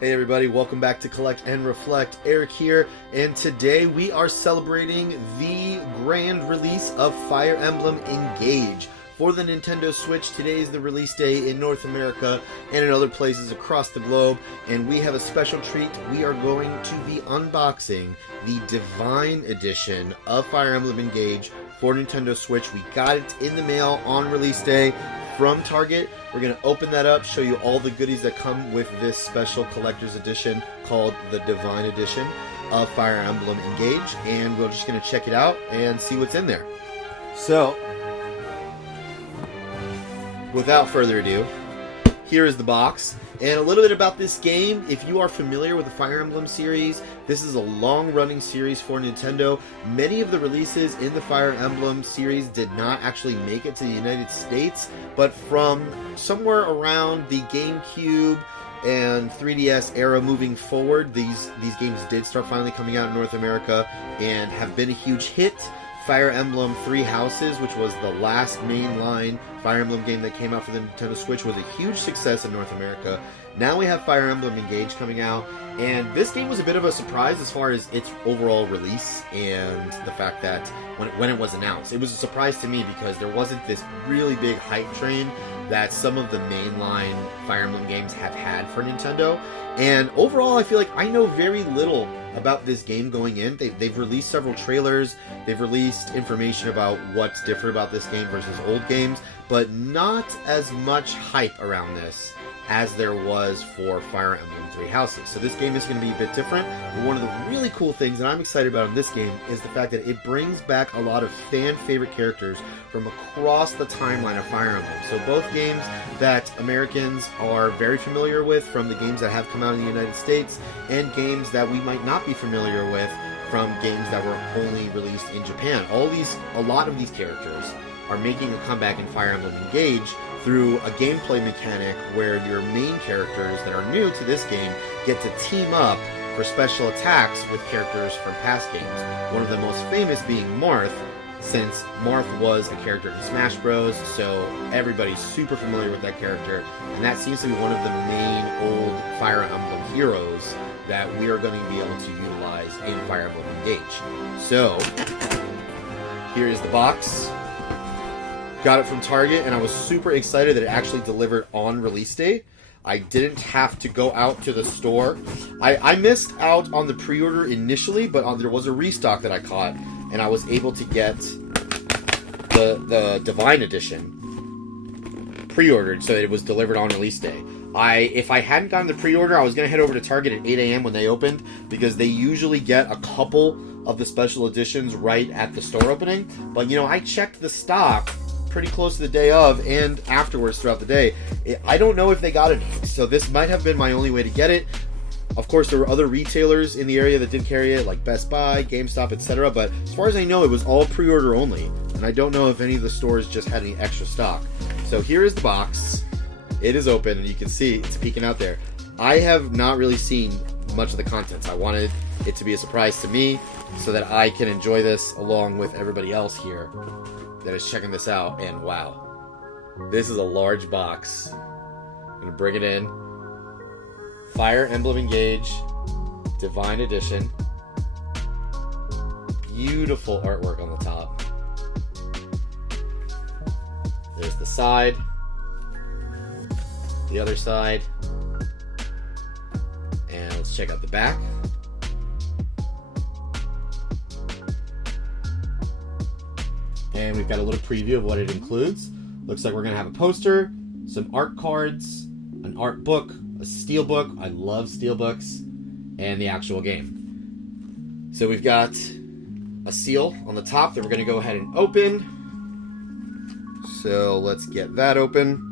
Hey everybody, welcome back to Collect and Reflect. Eric here, and today we are celebrating the grand release of Fire Emblem Engage for the Nintendo Switch. Today is the release day in North America and in other places across the globe, and we have a special treat. We are going to be unboxing the Divine Edition of Fire Emblem Engage for Nintendo Switch. We got it in the mail on release day from Target. We're going to open that up, show you all the goodies that come with this special collector's edition called the Divine Edition of Fire Emblem Engage, and we're just going to check it out and see what's in there. So, without further ado, here is the box. And a little bit about this game. If you are familiar with the Fire Emblem series, this is a long-running series for Nintendo. Many of the releases in the Fire Emblem series did not actually make it to the United States, but from somewhere around the GameCube and 3DS era moving forward, these games did start finally coming out in North America and have been a huge hit. Fire Emblem Three Houses, which was the last mainline Fire Emblem game that came out for the Nintendo Switch, was a huge success in North America. Now we have Fire Emblem Engage coming out, and this game was a bit of a surprise as far as its overall release and the fact that when it was announced. It was a surprise to me because there wasn't this really big hype train that some of the mainline Fire Emblem games have had for Nintendo. And overall, I feel like I know very little about this game going in. They've released several trailers, they've released information about what's different about this game versus old games, but not as much hype around this as there was for Fire Emblem Three Houses. So this game is going to be a bit different, but one of the really cool things that I'm excited about in this game is the fact that it brings back a lot of fan-favorite characters from across the timeline of Fire Emblem. So both games that Americans are very familiar with from the games that have come out in the United States, and games that we might not be familiar with from games that were only released in Japan. A lot of these characters are making a comeback in Fire Emblem Engage through a gameplay mechanic where your main characters that are new to this game get to team up for special attacks with characters from past games. One of the most famous being Marth, since Marth was a character in Smash Bros, so everybody's super familiar with that character, and that seems to be one of the main old Fire Emblem heroes that we are going to be able to utilize in Fire Emblem Engage. So, here is the box. Got it from Target, and I was super excited that it actually delivered on release day. I didn't have to go out to the store. I missed out on the pre-order initially, but there was a restock that I caught, and I was able to get the Divine Edition pre-ordered, so it was delivered on release day. If I hadn't gotten the pre-order, I was going to head over to Target at 8 a.m. when they opened, because they usually get a couple of the special editions right at the store opening. But, I checked the stock pretty close to the day of and afterwards throughout the day. I don't know if they got it, so this might have been my only way to get it. Of course, there were other retailers in the area that did carry it, like Best Buy, GameStop, etc. But as far as I know, it was all pre-order only, and I don't know if any of the stores just had any extra stock. So here is the box. It is open, and you can see it's peeking out there. I have not really seen much of the contents. I wanted it to be a surprise to me so that I can enjoy this along with everybody else here that is checking this out. And wow, this is a large box. I'm gonna bring it in. Fire Emblem Engage Divine Edition. Beautiful artwork on the top. There's the side, the other side, and let's check out the back. And we've got a little preview of what it includes. Looks like we're going to have a poster, some art cards, an art book, a steel book. I love steel books, and the actual game. So we've got a seal on the top that we're going to go ahead and open. So let's get that open.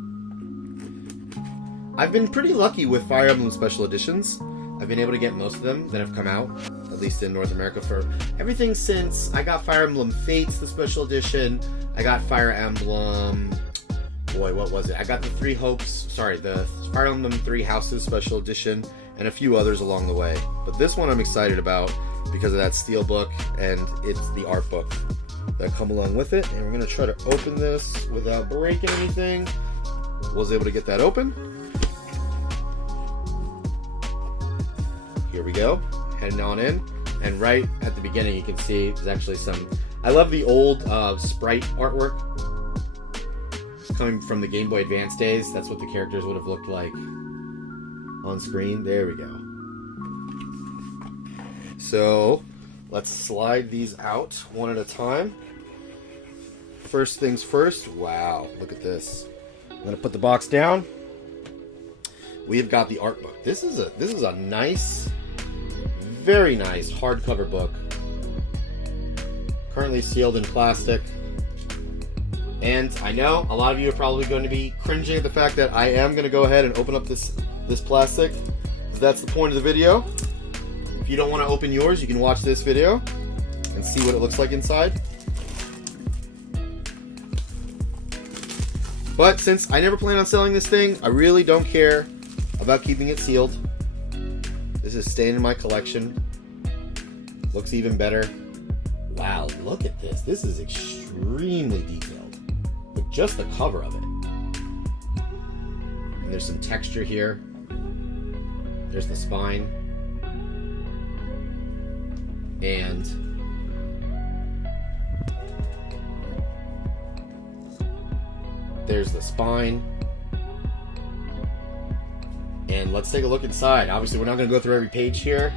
I've been pretty lucky with Fire Emblem Special Editions. I've been able to get most of them that have come out, at least in North America, for everything since I got Fire Emblem Fates, the special edition. I got Fire Emblem... Boy, what was it? I got the the Fire Emblem Three Houses special edition, and a few others along the way. But this one I'm excited about because of that steel book, and it's the art book that come along with it. And we're going to try to open this without breaking anything. Was able to get that open. here we go, heading on in. And right at the beginning, you can see there's actually some, I love the old sprite artwork coming from the Game Boy Advance days. That's what the characters would have looked like on screen. There we go. So let's slide these out one at a time. First things first. Wow, look at this. I'm gonna put the box down. We've got the art book. This is a nice, very nice hardcover book. Currently sealed in plastic. And I know a lot of you are probably going to be cringing at the fact that I am going to go ahead and open up this plastic. That's the point of the video. If you don't want to open yours, you can watch this video and see what it looks like inside. But since I never plan on selling this thing, I really don't care about keeping it sealed. This is staying in my collection. Looks even better. Wow, look at this. This is extremely detailed. But just the cover of it. And there's some texture here. There's the spine. And there's the spine. And let's take a look inside. Obviously, we're not going to go through every page here,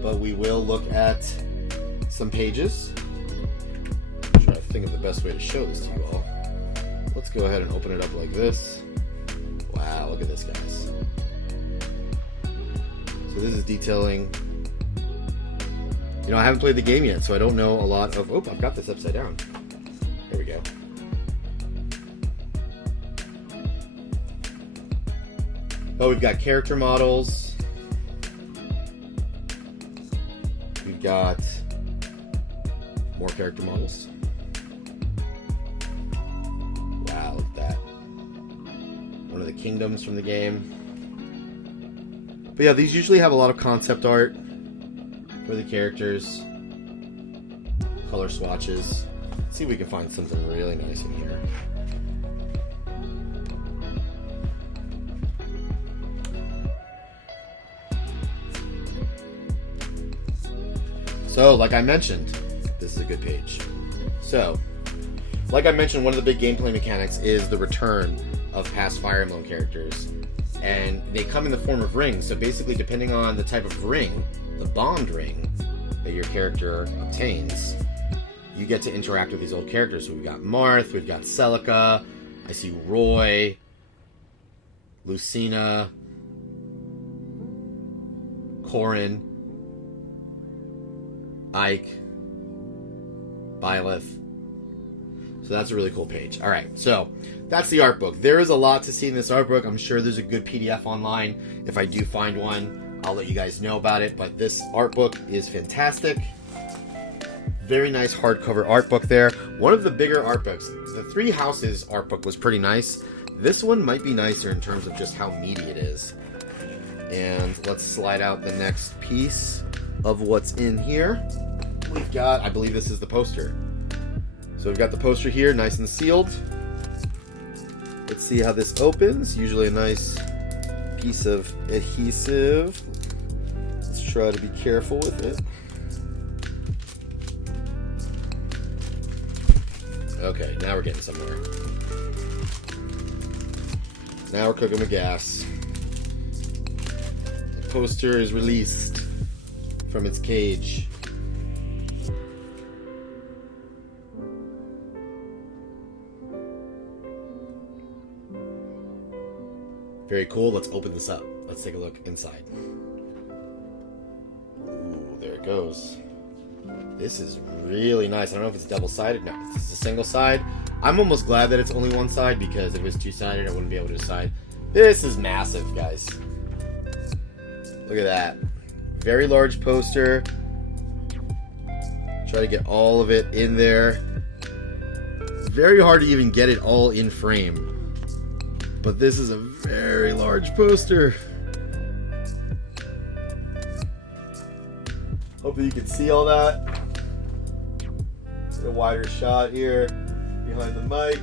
but we will look at some pages. I'm trying to think of the best way to show this to you all. Let's go ahead and open it up like this. Wow, look at this, guys. So this is detailing. You know, I haven't played the game yet, so I don't know a lot of... Oh, I've got this upside down. There we go. Oh, we've got character models. We've got more character models. Wow, look at that. One of the kingdoms from the game. But yeah, these usually have a lot of concept art for the characters. Color swatches. Let's see if we can find something really nice in here. So, like I mentioned, this is a good page. So, like I mentioned, one of the big gameplay mechanics is the return of past Fire Emblem characters. And they come in the form of rings, so basically depending on the type of ring, the bond ring that your character obtains, you get to interact with these old characters. So we've got Marth, we've got Celica, I see Roy, Lucina, Corrin, Ike, Byleth. So that's a really cool page. Alright, so that's the art book. There is a lot to see in this art book. I'm sure there's a good PDF online. If I do find one, I'll let you guys know about it. But this art book is fantastic. Very nice hardcover art book there. One of the bigger art books. The Three Houses art book was pretty nice. This one might be nicer in terms of just how meaty it is. And let's slide out the next piece of what's in here. We've got, I believe this is the poster. So we've got the poster here, nice and sealed. Let's see how this opens. Usually a nice piece of adhesive. Let's try to be careful with it. Okay, now we're getting somewhere. Now we're cooking with gas. The poster is released from its cage. Very cool. Let's open this up. Let's take a look inside. Ooh, there it goes. This is really nice. I don't know if it's double-sided. No, this is a single side. I'm almost glad that it's only one side, because if it was two-sided, I wouldn't be able to decide. This is massive, guys. Look at that. Very large poster. Try to get all of it in there. Very hard to even get it all in frame. But this is a very large poster. Hopefully you can see all that. Get a wider shot here behind the mic.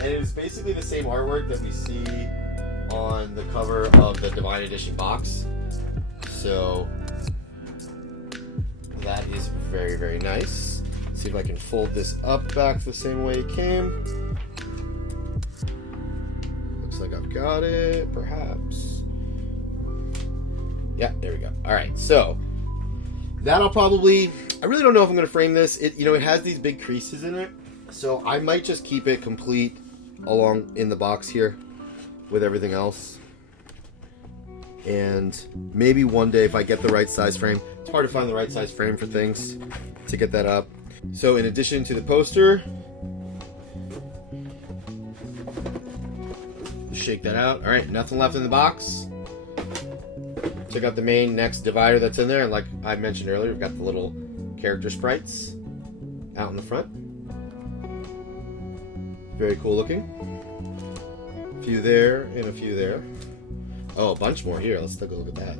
And it is basically the same artwork that we see on on the cover of the Divine Edition box. So that is very, very nice. Let's see if I can fold this up back the same way it came. Looks like I've got it, perhaps. Yeah, there we go. All right, so that'll probably, I really don't know if I'm going to frame this. It has these big creases in it, so I might just keep it complete along in the box here with everything else. And maybe one day if I get the right size frame, it's hard to find the right size frame for things to get that up. So in addition to the poster, shake that out. All right, nothing left in the box. Check out the main next divider that's in there. And like I mentioned earlier, we've got the little character sprites out in the front. Very cool looking. A few there and a few there. Oh, a bunch more here. Let's take a look at that.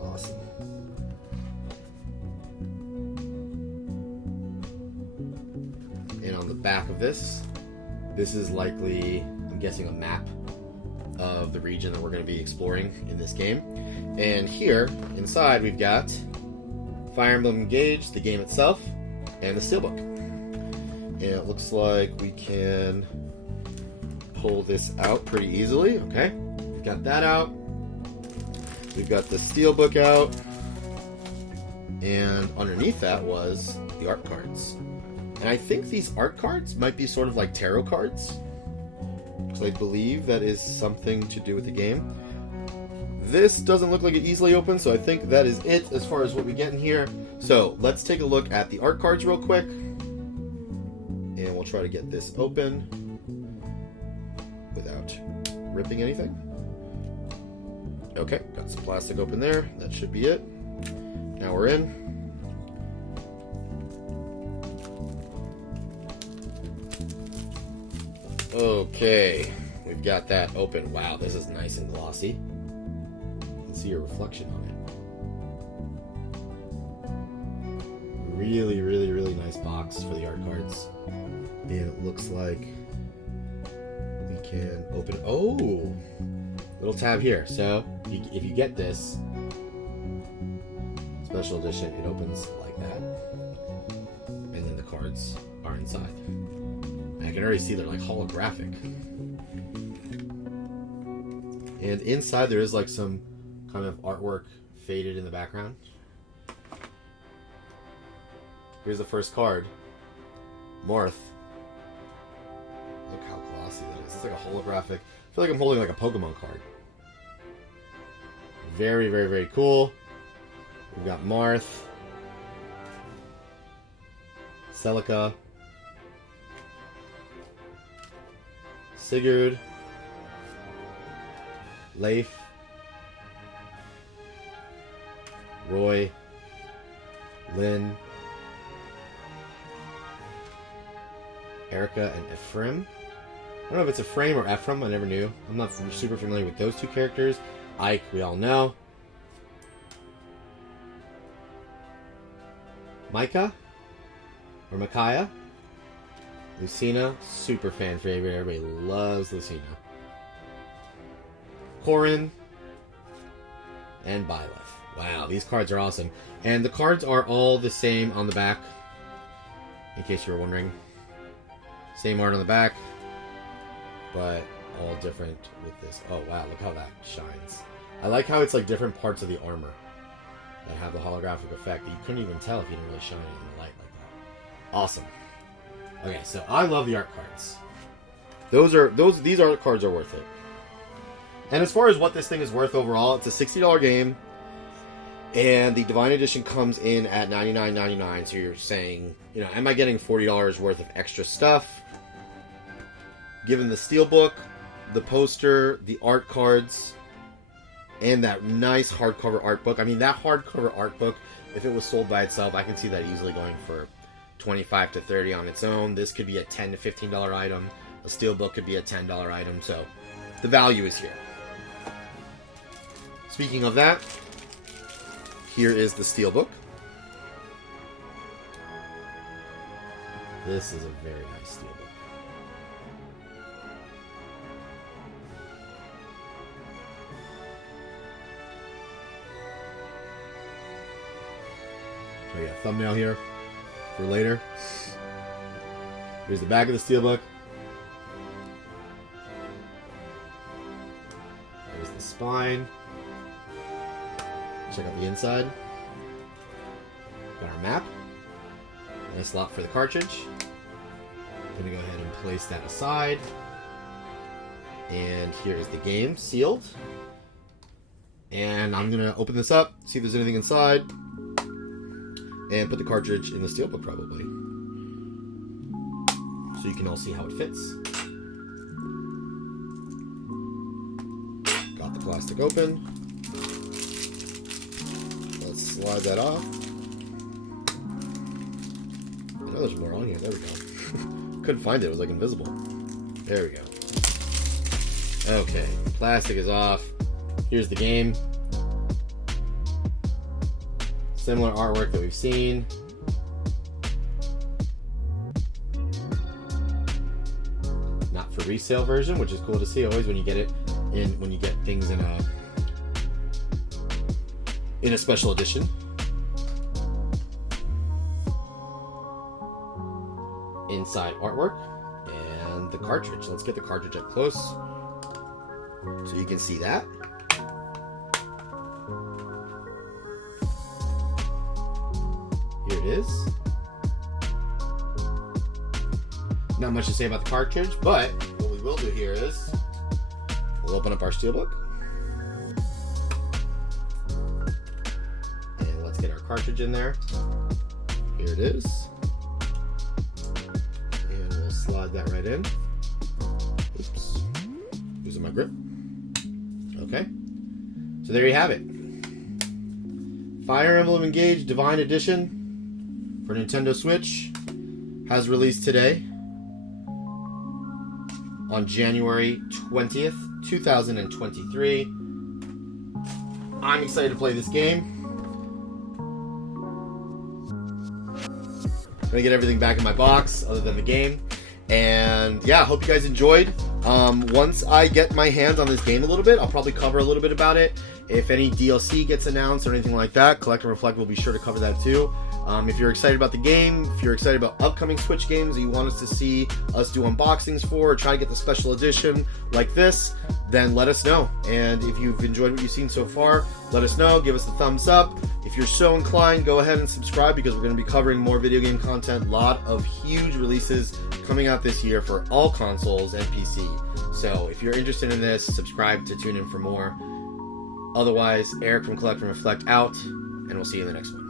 Awesome. And on the back of this is likely, I'm guessing, a map of the region that we're going to be exploring in this game. And here inside we've got Fire Emblem Engage, the game itself, and the steelbook. And it looks like we can pull this out pretty easily. Okay, we've got that out. We've got the steelbook out. And underneath that was the art cards. And I think these art cards might be sort of like tarot cards, because I believe that is something to do with the game. This doesn't look like it easily opens, so I think that is it as far as what we get in here. So let's take a look at the art cards real quick, and we'll try to get this open without ripping anything. Okay, got some plastic open there. That should be it. Now we're in. Okay, we've got that open. Wow, this is nice and glossy. You can see your reflection on it. Really, really, really nice box for the art cards. And it looks like we can open. Oh, little tab here. So if you get this special edition, it opens like that, and then the cards are inside. I can already see they're like holographic. And inside there is like some kind of artwork faded in the background. Here's the first card. Marth. Look how glossy that is. It's like a holographic. I feel like I'm holding like a Pokemon card. Very, very, very cool. We've got Marth. Celica. Sigurd, Leif, Roy, Lynn, Erica, and Ephraim. I don't know if it's Ephraim or Ephraim, I never knew. I'm not super familiar with those two characters. Ike, we all know. Micah, or Micaiah. Lucina, super fan favorite. Everybody loves Lucina. Corin, and Byleth. Wow, these cards are awesome. And the cards are all the same on the back, in case you were wondering. Same art on the back, but all different with this. Oh wow, look how that shines. I like how it's like different parts of the armor that have the holographic effect that you couldn't even tell if you didn't really shine it in the light like that. Awesome. Okay, so I love the art cards. These art cards are worth it. And as far as what this thing is worth overall, it's a $60 game, and the Divine Edition comes in at $99.99. So you're saying, am I getting $40 worth of extra stuff? Given the steelbook, the poster, the art cards, and that nice hardcover art book. I mean, that hardcover art book, if it was sold by itself, I can see that easily going for $25 to $30 on its own. This could be a $10 to $15 item. A steelbook could be a $10 item. So the value is here. Speaking of that, here is the steelbook. This is a very nice steelbook. Show you a thumbnail here for later. Here's the back of the steelbook. There's the spine. Check out the inside. Got our map. And a slot for the cartridge. I'm going to go ahead and place that aside. And here is the game, sealed. And I'm going to open this up, see if there's anything inside. And put the cartridge in the steelbook probably. So you can all see how it fits. Got the plastic open. Let's slide that off. I know there's more on here. There we go. Couldn't find it. It was like invisible. There we go. Okay. Plastic is off. Here's the game. Similar artwork that we've seen. Not for resale version, which is cool to see always when you get it in, when you get things in a special edition. Inside artwork and the cartridge. Let's get the cartridge up close so you can see that. Here it is. Not much to say about the cartridge, but what we will do here is we'll open up our steelbook and let's get our cartridge in there. Here it is. And we'll slide that right in. Oops. Losing my grip. Okay. So there you have it. Fire Emblem Engage Divine Edition for Nintendo Switch has released today on January 20th, 2023. I'm excited to play this game. I'm gonna get everything back in my box other than the game. And yeah, hope you guys enjoyed. Once I get my hands on this game a little bit, I'll probably cover a little bit about it. If any DLC gets announced or anything like that, Collect and Reflect will be sure to cover that too. If you're excited about the game, if you're excited about upcoming Switch games that you want us to see us do unboxings for, or try to get the special edition like this, then let us know. And if you've enjoyed what you've seen so far, let us know. Give us the thumbs up. If you're so inclined, go ahead and subscribe because we're going to be covering more video game content. A lot of huge releases coming out this year for all consoles and PC. So if you're interested in this, subscribe to tune in for more. Otherwise, Eric from Collect and Reflect out, and we'll see you in the next one.